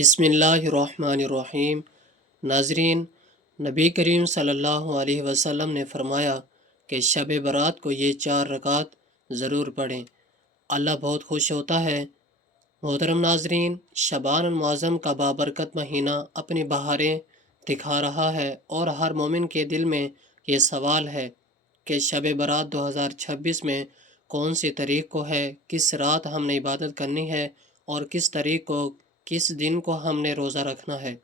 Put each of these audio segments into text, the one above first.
بسم اللہ الرحمن الرحیم۔ ناظرین، نبی کریم صلی اللہ علیہ وسلم نے فرمایا کہ شب برات کو یہ 4 رکعت ضرور پڑھیں، اللہ بہت خوش ہوتا ہے۔ محترم ناظرین، شعبان المعظم کا بابرکت مہینہ اپنی بہاریں دکھا رہا ہے، اور ہر مومن کے دل میں یہ سوال ہے کہ شب برات 2026 میں کون سی تاریخ کو ہے، کس رات ہم نے عبادت کرنی ہے، اور کس تاریخ کو، کس دن کو ہم نے روزہ رکھنا ہے،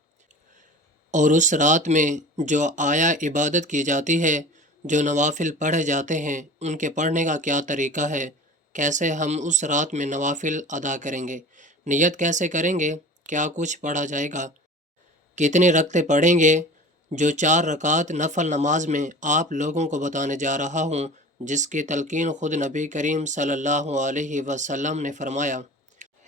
اور اس رات میں جو آیا عبادت کی جاتی ہے، جو نوافل پڑھے جاتے ہیں، ان کے پڑھنے کا کیا طریقہ ہے، کیسے ہم اس رات میں نوافل ادا کریں گے، نیت کیسے کریں گے، کیا کچھ پڑھا جائے گا، کتنے رکعتیں پڑھیں گے۔ جو 4 رکعت نفل نماز میں آپ لوگوں کو بتانے جا رہا ہوں، جس کی تلقین خود نبی کریم صلی اللہ علیہ وسلم نے فرمایا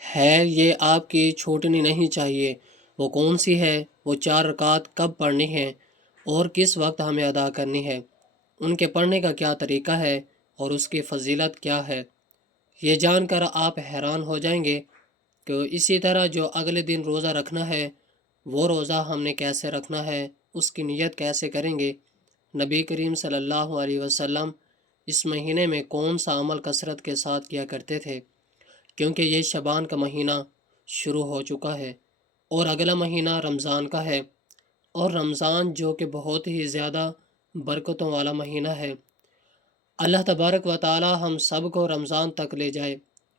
ہے، یہ آپ کی چھوٹنی نہیں چاہیے۔ وہ کون سی ہے، وہ 4 رکعت کب پڑھنی ہے، اور کس وقت ہمیں ادا کرنی ہے، ان کے پڑھنے کا کیا طریقہ ہے، اور اس کی فضیلت کیا ہے، یہ جان کر آپ حیران ہو جائیں گے کہ اسی طرح جو اگلے دن روزہ رکھنا ہے، وہ روزہ ہم نے کیسے رکھنا ہے، اس کی نیت کیسے کریں گے۔ نبی کریم صلی اللہ علیہ وسلم اس مہینے میں کون سا عمل کثرت کے ساتھ کیا کرتے تھے، کیونکہ یہ شعبان کا مہینہ شروع ہو چکا ہے، اور اگلا مہینہ رمضان کا ہے، اور رمضان جو کہ بہت ہی زیادہ برکتوں والا مہینہ ہے۔ اللہ تبارک و تعالی ہم سب کو رمضان تک لے جائے۔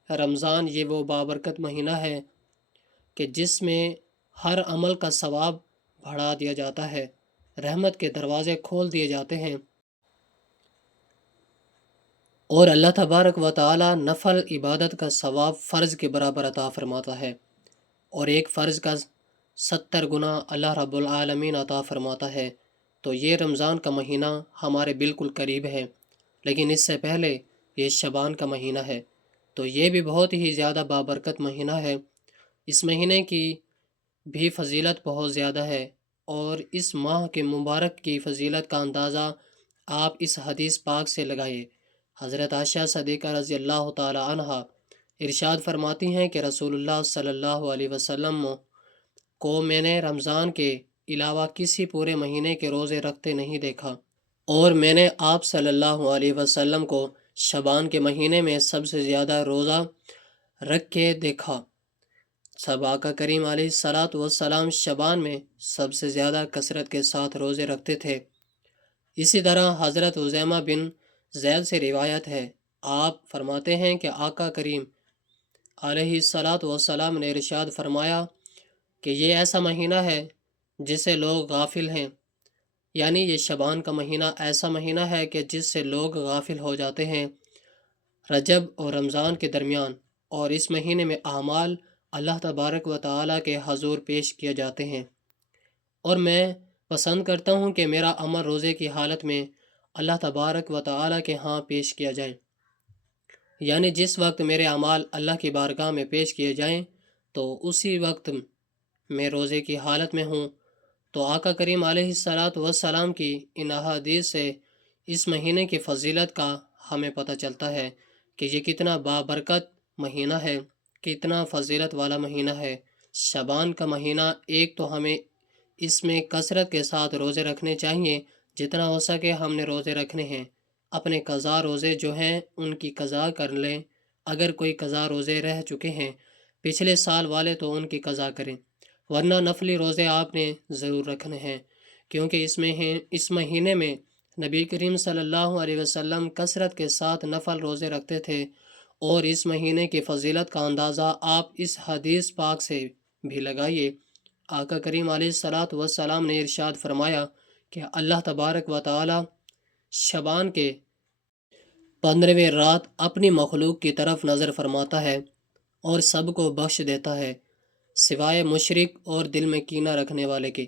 رمضان یہ وہ بابرکت مہینہ ہے کہ جس میں ہر عمل کا ثواب بڑھا دیا جاتا ہے، رحمت کے دروازے کھول دیے جاتے ہیں، اور اللہ تبارک و تعالی نفل عبادت کا ثواب فرض کے برابر عطا فرماتا ہے، اور ایک فرض کا 70 گنا اللہ رب العالمین عطا فرماتا ہے۔ تو یہ رمضان کا مہینہ ہمارے بالکل قریب ہے، لیکن اس سے پہلے یہ شعبان کا مہینہ ہے، تو یہ بھی بہت ہی زیادہ بابرکت مہینہ ہے۔ اس مہینے کی بھی فضیلت بہت زیادہ ہے، اور اس ماہ کے مبارک کی فضیلت کا اندازہ آپ اس حدیث پاک سے لگائیے۔ حضرت عائشہ صدیقہ رضی اللہ تعالی عنہا ارشاد فرماتی ہیں کہ رسول اللہ صلی اللہ علیہ وسلم کو میں نے رمضان کے علاوہ کسی پورے مہینے کے روزے رکھتے نہیں دیکھا، اور میں نے آپ صلی اللہ علیہ وسلم کو شعبان کے مہینے میں سب سے زیادہ روزہ رکھ کے دیکھا۔ سب آقا کریم علیہ الصلاۃ والسلام شعبان میں سب سے زیادہ کثرت کے ساتھ روزے رکھتے تھے۔ اسی طرح حضرت عزیمہ بن زید سے روایت ہے، آپ فرماتے ہیں کہ آقا کریم علیہ الصلاۃ والسلام نے ارشاد فرمایا کہ یہ ایسا مہینہ ہے جسے لوگ غافل ہیں، یعنی یہ شعبان کا مہینہ ایسا مہینہ ہے کہ جس سے لوگ غافل ہو جاتے ہیں رجب اور رمضان کے درمیان، اور اس مہینے میں اعمال اللہ تبارک و تعالیٰ کے حضور پیش کیے جاتے ہیں، اور میں پسند کرتا ہوں کہ میرا عمل روزے کی حالت میں اللہ تبارک و تعالیٰ کے ہاں پیش کیا جائے، یعنی جس وقت میرے اعمال اللہ کی بارگاہ میں پیش کیے جائیں تو اسی وقت میں روزے کی حالت میں ہوں۔ تو آقا کریم علیہ الصلاۃ والسلام کی ان احادیث سے اس مہینے کی فضیلت کا ہمیں پتہ چلتا ہے کہ یہ کتنا بابرکت مہینہ ہے، کتنا فضیلت والا مہینہ ہے۔ شعبان کا مہینہ ایک تو ہمیں اس میں کثرت کے ساتھ روزے رکھنے چاہیے، جتنا ہو سکے ہم نے روزے رکھنے ہیں۔ اپنے قضا روزے جو ہیں ان کی قضا کر لیں، اگر کوئی قضا روزے رہ چکے ہیں پچھلے سال والے تو ان کی قضا کریں، ورنہ نفلی روزے آپ نے ضرور رکھنے ہیں، کیونکہ اس مہینے میں نبی کریم صلی اللہ علیہ وسلم کثرت کے ساتھ نفل روزے رکھتے تھے، اور اس مہینے کی فضیلت کا اندازہ آپ اس حدیث پاک سے بھی لگائیے۔ آقا کریم علیہ الصلاۃ والسلام نے ارشاد فرمایا کہ اللہ تبارک و تعالی شعبان کے 15ویں رات اپنی مخلوق کی طرف نظر فرماتا ہے اور سب کو بخش دیتا ہے، سوائے مشرک اور دل میں کینہ رکھنے والے کے،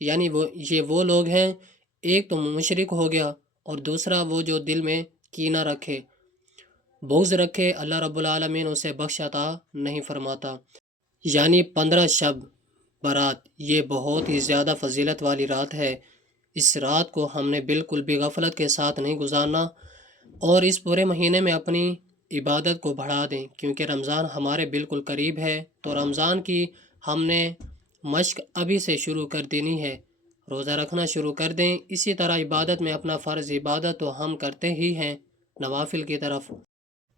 یعنی یہ وہ لوگ ہیں، ایک تو مشرک ہو گیا، اور دوسرا وہ جو دل میں کینہ رکھے، بغض رکھے، اللہ رب العالمین اسے بخش عطا نہیں فرماتا۔ یعنی 15 شب برات یہ بہت ہی زیادہ فضیلت والی رات ہے۔ اس رات کو ہم نے بالکل بھی غفلت کے ساتھ نہیں گزارنا، اور اس پورے مہینے میں اپنی عبادت کو بڑھا دیں، کیونکہ رمضان ہمارے بالکل قریب ہے، تو رمضان کی ہم نے مشق ابھی سے شروع کر دینی ہے، روزہ رکھنا شروع کر دیں۔ اسی طرح عبادت میں اپنا فرض عبادت تو ہم کرتے ہی ہیں، نوافل کی طرف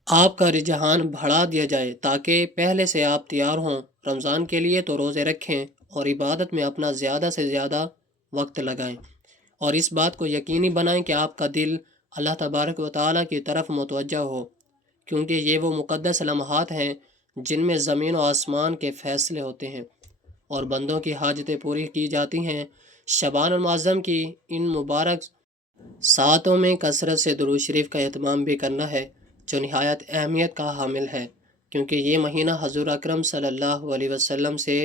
آپ کا رجحان بڑھا دیا جائے تاکہ پہلے سے آپ تیار ہوں۔ رمضان کے لیے تو روزے رکھیں اور عبادت میں اپنا زیادہ سے زیادہ وقت لگائیں، اور اس بات کو یقینی بنائیں کہ آپ کا دل اللہ تبارک و تعالیٰ کی طرف متوجہ ہو، کیونکہ یہ وہ مقدس لمحات ہیں جن میں زمین و آسمان کے فیصلے ہوتے ہیں اور بندوں کی حاجتیں پوری کی جاتی ہیں۔ شعبان المعظم کی ان مبارک ساعتوں میں کثرت سے درود شریف کا اہتمام بھی کرنا ہے، جو نہایت اہمیت کا حامل ہے، کیونکہ یہ مہینہ حضور اکرم صلی اللہ علیہ وسلم سے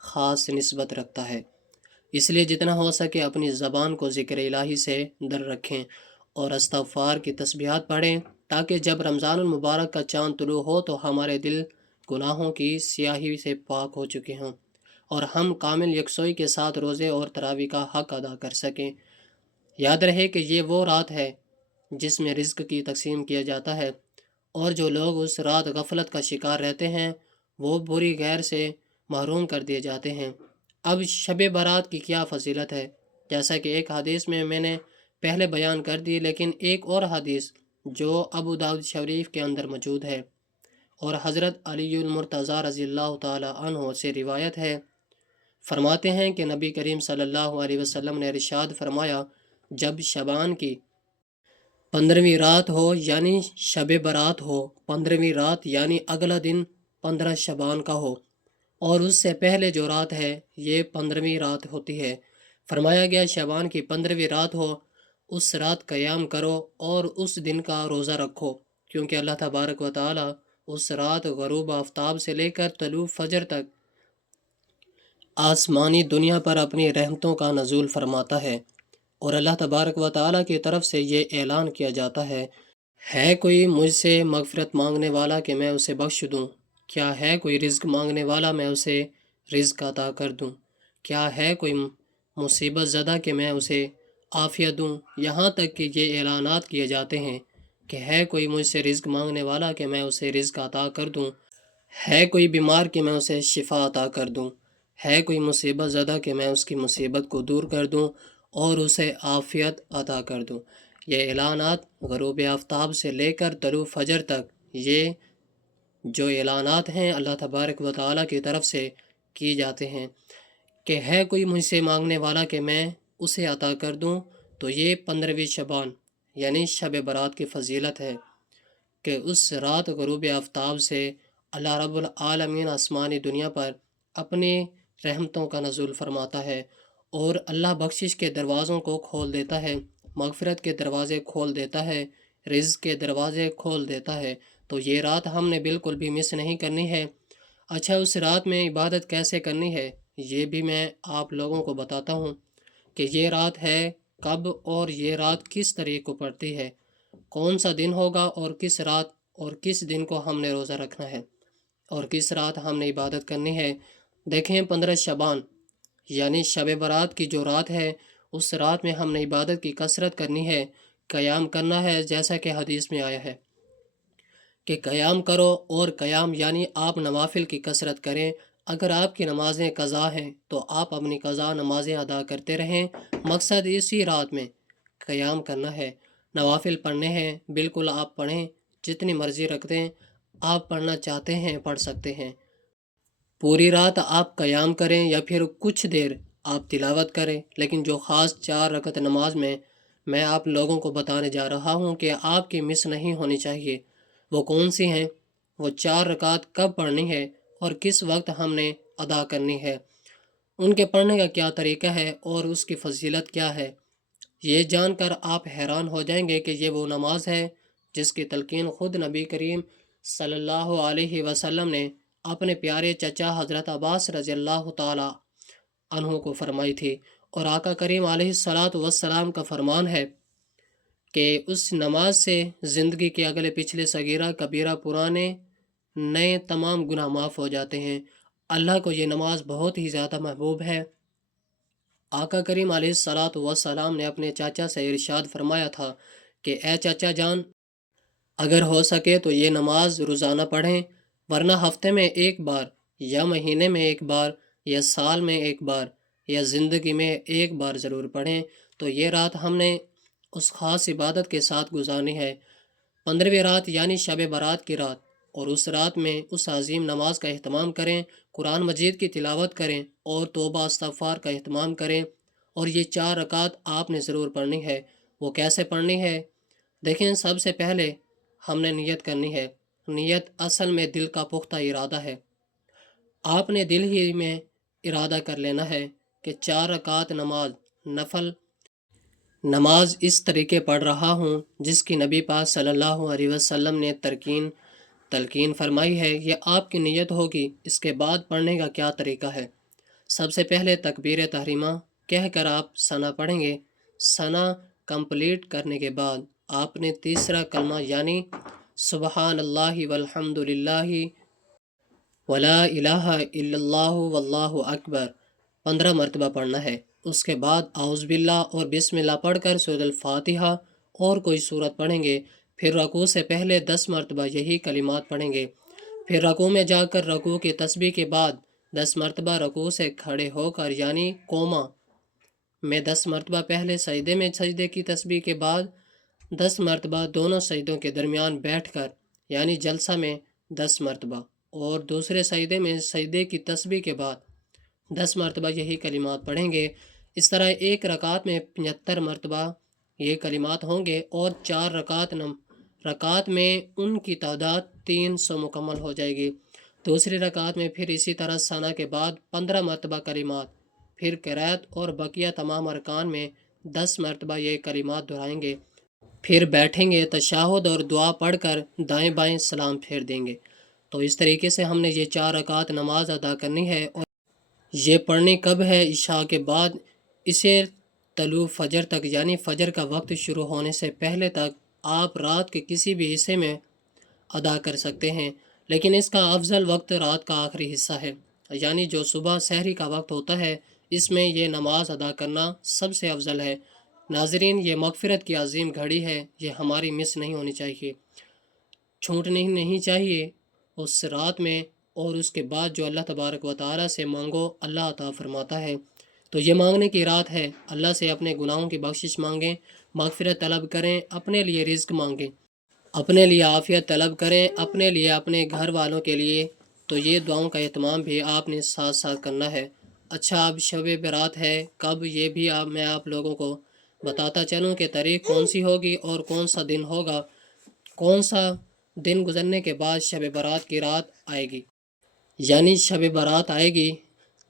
خاص نسبت رکھتا ہے۔ اس لیے جتنا ہو سکے اپنی زبان کو ذکر الہی سے در رکھیں اور استغفار کی تسبیحات پڑھیں، تاکہ جب رمضان المبارک کا چاند طلوع ہو تو ہمارے دل گناہوں کی سیاہی سے پاک ہو چکے ہوں اور ہم کامل یکسوئی کے ساتھ روزے اور تراویح کا حق ادا کر سکیں۔ یاد رہے کہ یہ وہ رات ہے جس میں رزق کی تقسیم کیا جاتا ہے، اور جو لوگ اس رات غفلت کا شکار رہتے ہیں وہ بری غیر سے محروم کر دیے جاتے ہیں۔ اب شب برات کی کیا فضیلت ہے، جیسا کہ ایک حدیث میں نے پہلے بیان کر دی، لیکن ایک اور حدیث جو ابو داؤد شریف کے اندر موجود ہے اور حضرت علی المرتضیٰ رضی اللہ تعالی عنہ سے روایت ہے، فرماتے ہیں کہ نبی کریم صلی اللہ علیہ وسلم نے ارشاد فرمایا، جب شعبان کی 15ویں رات ہو یعنی شب برات ہو، 15ویں رات یعنی اگلا دن 15 شعبان کا ہو، اور اس سے پہلے جو رات ہے یہ 15ویں رات ہوتی ہے، فرمایا گیا شعبان کی 15ویں رات ہو، اس رات قیام کرو اور اس دن کا روزہ رکھو، کیونکہ اللہ تبارک و تعالی اس رات غروب آفتاب سے لے کر طلوع فجر تک آسمانی دنیا پر اپنی رحمتوں کا نزول فرماتا ہے، اور اللہ تبارک و تعالیٰ کی طرف سے یہ اعلان کیا جاتا ہے کوئی مجھ سے مغفرت مانگنے والا کہ میں اسے بخش دوں؟ کیا ہے کوئی رزق مانگنے والا میں اسے رزق عطا کر دوں؟ کیا ہے کوئی مصیبت زدہ کہ میں اسے عافیت دوں؟ یہاں تک کہ یہ اعلانات کیے جاتے ہیں کہ ہے کوئی مجھ سے رزق مانگنے والا کہ میں اسے رزق عطا کر دوں، ہے کوئی بیمار کہ میں اسے شفا عطا کر دوں، ہے کوئی مصیبت زدہ کہ میں اس کی مصیبت کو دور کر دوں اور اسے عافیت عطا کر دوں۔ یہ اعلانات غروب آفتاب سے لے کر طلوع فجر تک، یہ جو اعلانات ہیں اللہ تبارک و تعالیٰ کی طرف سے کی جاتے ہیں کہ ہے کوئی مجھ سے مانگنے والا کہ میں اسے عطا کر دوں، تو یہ 15ویں شعبان یعنی شب برات کی فضیلت ہے کہ اس رات غروب آفتاب سے اللہ رب العالمین آسمانی دنیا پر اپنی رحمتوں کا نزول فرماتا ہے اور اللہ بخشش کے دروازوں کو کھول دیتا ہے، مغفرت کے دروازے کھول دیتا ہے، رزق کے دروازے کھول دیتا ہے۔ تو یہ رات ہم نے بالکل بھی مس نہیں کرنی ہے۔ اچھا، اس رات میں عبادت کیسے کرنی ہے یہ بھی میں آپ لوگوں کو بتاتا ہوں کہ یہ رات ہے کب اور یہ رات کس طریق کو پڑتی ہے، کون سا دن ہوگا اور کس رات اور کس دن کو ہم نے روزہ رکھنا ہے اور کس رات ہم نے عبادت کرنی ہے۔ دیکھیں، 15 شعبان یعنی شب برات کی جو رات ہے، اس رات میں ہم نے عبادت کی کثرت کرنی ہے، قیام کرنا ہے، جیسا کہ حدیث میں آیا ہے کہ قیام کرو، اور قیام یعنی آپ نوافل کی کثرت کریں۔ اگر آپ کی نمازیں قضا ہیں تو آپ اپنی قضا نمازیں ادا کرتے رہیں، مقصد اسی رات میں قیام کرنا ہے، نوافل پڑھنے ہیں، بالکل آپ پڑھیں، جتنی مرضی رکھ دیں، آپ پڑھنا چاہتے ہیں پڑھ سکتے ہیں، پوری رات آپ قیام کریں یا پھر کچھ دیر آپ تلاوت کریں، لیکن جو خاص 4 رکعت نماز میں آپ لوگوں کو بتانے جا رہا ہوں کہ آپ کی مس نہیں ہونی چاہیے، وہ کون سی ہیں، وہ 4 رکعت کب پڑھنی ہے اور کس وقت ہم نے ادا کرنی ہے، ان کے پڑھنے کا کیا طریقہ ہے اور اس کی فضیلت کیا ہے، یہ جان کر آپ حیران ہو جائیں گے کہ یہ وہ نماز ہے جس کی تلقین خود نبی کریم صلی اللہ علیہ وسلم نے اپنے پیارے چچا حضرت عباس رضی اللہ تعالی عنہ کو فرمائی تھی، اور آقا کریم علیہ الصلاۃ والسلام کا فرمان ہے کہ اس نماز سے زندگی کے اگلے پچھلے صغیرہ کبیرہ پرانے نئے تمام گناہ معاف ہو جاتے ہیں۔ اللہ کو یہ نماز بہت ہی زیادہ محبوب ہے۔ آقا کریم علیہ الصلاۃ والسلام نے اپنے چاچا سے ارشاد فرمایا تھا کہ اے چاچا جان، اگر ہو سکے تو یہ نماز روزانہ پڑھیں، ورنہ ہفتے میں ایک بار یا مہینے میں ایک بار یا سال میں ایک بار یا زندگی میں ایک بار ضرور پڑھیں تو یہ رات ہم نے اس خاص عبادت کے ساتھ گزارنی ہے۔ 15ویں رات یعنی شب برات کی رات، اور اس رات میں اس عظیم نماز کا اہتمام کریں، قرآن مجید کی تلاوت کریں اور توبہ استغفار کا اہتمام کریں۔ اور یہ 4 رکعت آپ نے ضرور پڑھنی ہے۔ وہ کیسے پڑھنی ہے؟ دیکھیں، سب سے پہلے ہم نے نیت کرنی ہے۔ نیت اصل میں دل کا پختہ ارادہ ہے۔ آپ نے دل ہی میں ارادہ کر لینا ہے کہ 4 رکعت نفل نماز اس طریقے پڑھ رہا ہوں جس کی نبی پاک صلی اللہ علیہ وسلم نے تلقین فرمائی ہے۔ یہ آپ کی نیت ہوگی۔ اس کے بعد پڑھنے کا کیا طریقہ ہے؟ سب سے پہلے تکبیر تحریمہ کہہ کر آپ ثنا پڑھیں گے۔ ثنا کمپلیٹ کرنے کے بعد آپ نے تیسرا کلمہ یعنی سبحان اللہ والحمد للہ ولا الہ الا اللہ واللہ اکبر 15 مرتبہ پڑھنا ہے۔ اس کے بعد اعوذ باللہ اور بسم اللہ پڑھ کر سورۃ الفاتحہ اور کوئی سورت پڑھیں گے۔ پھر رکوع سے پہلے 10 مرتبہ یہی کلمات پڑھیں گے۔ پھر رکوع میں جا کر رکوع کی تسبیح کے بعد 10 مرتبہ رکوع سے کھڑے ہو کر یعنی قوما میں 10 مرتبہ پہلے سجدے کی تسبیح کے بعد 10 مرتبہ دونوں سجدوں کے درمیان بیٹھ کر یعنی جلسہ میں 10 مرتبہ، اور دوسرے سجدے میں سجدے کی تسبیح کے بعد 10 مرتبہ یہی کلمات پڑھیں گے۔ اس طرح ایک رکعت میں 75 مرتبہ یہ کلمات ہوں گے، اور 4 رکعت میں ان کی تعداد 300 مکمل ہو جائے گی۔ دوسری رکعت میں پھر اسی طرح ثنا کے بعد 15 مرتبہ کلمات، پھر قرات اور بقیہ تمام ارکان میں 10 مرتبہ یہ کلمات دہرائیں گے۔ پھر بیٹھیں گے، تشہد اور دعا پڑھ کر دائیں بائیں سلام پھیر دیں گے۔ تو اس طریقے سے ہم نے یہ 4 رکعت نماز ادا کرنی ہے، اور یہ پڑھنی کب ہے؟ عشاء کے بعد۔ اسے طلوع فجر تک یعنی فجر کا وقت شروع ہونے سے پہلے تک آپ رات کے کسی بھی حصے میں ادا کر سکتے ہیں، لیکن اس کا افضل وقت رات کا آخری حصہ ہے، یعنی جو صبح سحری کا وقت ہوتا ہے، اس میں یہ نماز ادا کرنا سب سے افضل ہے۔ ناظرین، یہ مغفرت کی عظیم گھڑی ہے، یہ ہماری مس نہیں ہونی چاہیے، چھوٹنی نہیں چاہیے اس رات میں۔ اور اس کے بعد جو اللہ تبارک و تعالیٰ سے مانگو اللہ عطا فرماتا ہے۔ تو یہ مانگنے کی رات ہے۔ اللہ سے اپنے گناہوں کی بخشش مانگیں، مغفرت طلب کریں، اپنے لیے رزق مانگیں، اپنے لیے عافیت طلب کریں، اپنے لیے، اپنے گھر والوں کے لیے۔ تو یہ دعاؤں کا اہتمام بھی آپ نے ساتھ ساتھ کرنا ہے۔ اچھا، اب شب برات ہے، کب یہ بھی میں آپ لوگوں کو بتاتا چلوں کہ تاریخ کون سی ہوگی اور کون سا دن ہوگا، کون سا دن گزرنے کے بعد شب برات کی رات آئے گی، یعنی شب برات آئے گی۔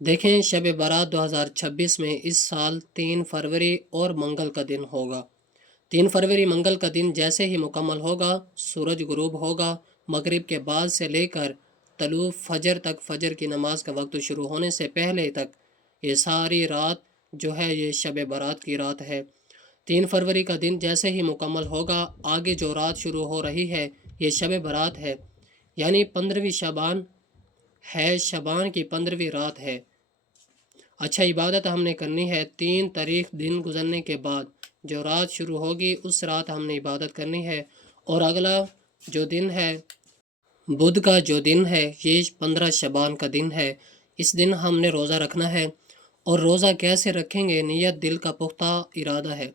دیکھیں، شب برات 2026 میں اس سال 3 فروری اور منگل کا دن ہوگا۔ 3 فروری منگل کا دن جیسے ہی مکمل ہوگا، سورج غروب ہوگا، مغرب کے بعد سے لے کر طلوع فجر تک، فجر کی نماز کا وقت شروع ہونے سے پہلے تک یہ ساری رات جو ہے یہ شب برات کی رات ہے۔ 3 فروری کا دن جیسے ہی مکمل ہوگا، آگے جو رات شروع ہو رہی ہے یہ شب برات ہے، یعنی 15ویں شعبان ہے، شعبان کی 15ویں رات ہے۔ اچھا، عبادت ہم نے کرنی ہے 3 تاریخ دن گزرنے کے بعد جو رات شروع ہوگی اس رات ہم نے عبادت کرنی ہے، اور اگلا جو دن ہے بدھ کا جو دن ہے یہ 15 شعبان کا دن ہے۔ اس دن ہم نے روزہ رکھنا ہے، اور روزہ کیسے رکھیں گے؟ نیت دل کا پختہ ارادہ ہے،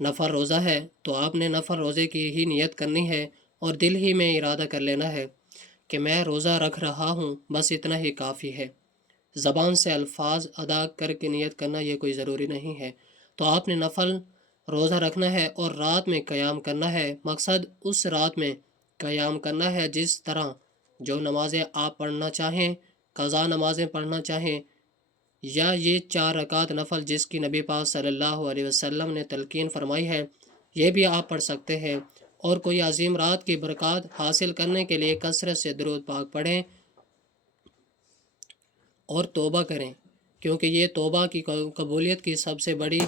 نفل روزہ ہے تو آپ نے نفل روزے کی ہی نیت کرنی ہے، اور دل ہی میں ارادہ کر لینا ہے کہ میں روزہ رکھ رہا ہوں، بس اتنا ہی کافی ہے۔ زبان سے الفاظ ادا کر کے نیت کرنا یہ کوئی ضروری نہیں ہے۔ تو آپ نے نفل روزہ رکھنا ہے اور رات میں قیام کرنا ہے۔ مقصد اس رات میں قیام کرنا ہے جس طرح جو نمازیں آپ پڑھنا چاہیں، قضا نمازیں پڑھنا چاہیں، یا یہ 4 رکعت نفل جس کی نبی پاک صلی اللہ علیہ وسلم نے تلقین فرمائی ہے، یہ بھی آپ پڑھ سکتے ہیں۔ اور کوئی عظیم رات کی برکات حاصل کرنے کے لیے کثرت سے درود پاک پڑھیں اور توبہ کریں، کیونکہ یہ توبہ کی قبولیت کی سب سے بڑی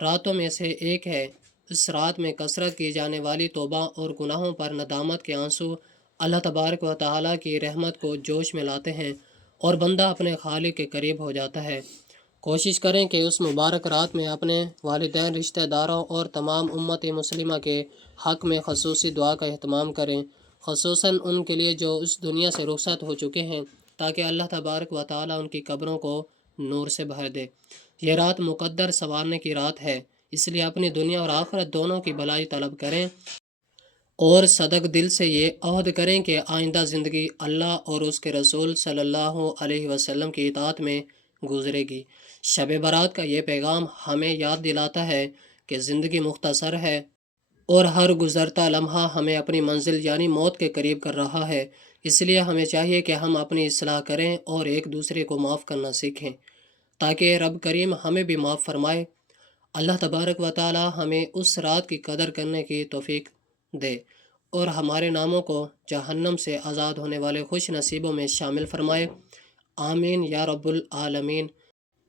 راتوں میں سے ایک ہے۔ اس رات میں کثرت کی جانے والی توبہ اور گناہوں پر ندامت کے آنسو اللہ تبارک و تعالیٰ کی رحمت کو جوش میں لاتے ہیں، اور بندہ اپنے خالق کے قریب ہو جاتا ہے۔ کوشش کریں کہ اس مبارک رات میں اپنے والدین، رشتہ داروں اور تمام امت مسلمہ کے حق میں خصوصی دعا کا اہتمام کریں، خصوصاً ان کے لیے جو اس دنیا سے رخصت ہو چکے ہیں، تاکہ اللہ تبارک و تعالیٰ ان کی قبروں کو نور سے بھر دے۔ یہ رات مقدر سنوارنے کی رات ہے، اس لیے اپنی دنیا اور آخرت دونوں کی بھلائی طلب کریں اور صدق دل سے یہ عہد کریں کہ آئندہ زندگی اللہ اور اس کے رسول صلی اللہ علیہ وسلم کی اطاعت میں گزرے گی۔ شب برات کا یہ پیغام ہمیں یاد دلاتا ہے کہ زندگی مختصر ہے اور ہر گزرتا لمحہ ہمیں اپنی منزل یعنی موت کے قریب کر رہا ہے۔ اس لیے ہمیں چاہیے کہ ہم اپنی اصلاح کریں اور ایک دوسرے کو معاف کرنا سیکھیں تاکہ رب کریم ہمیں بھی معاف فرمائے۔ اللہ تبارک و تعالی ہمیں اس رات کی قدر کرنے کی توفیق دے اور ہمارے ناموں کو جہنم سے آزاد ہونے والے خوش نصیبوں میں شامل فرمائے، آمین یا رب العالمین۔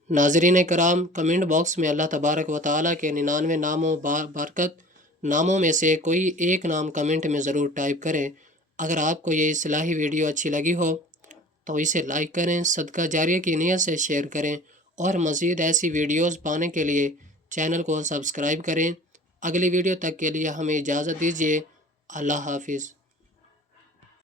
ناظرین کرام، کمنٹ باکس میں اللہ تبارک و تعالی کے 99 ناموں برکت ناموں میں سے کوئی ایک نام کمنٹ میں ضرور ٹائپ کریں۔ اگر آپ کو یہ اصلاحی ویڈیو اچھی لگی ہو تو اسے لائک کریں، صدقہ جاریہ کی نیت سے شیئر کریں اور مزید ایسی ویڈیوز پانے کے لیے چینل کو سبسکرائب کریں۔ اگلی ویڈیو تک کے لیے ہمیں اجازت دیجیے۔ اللہ حافظ۔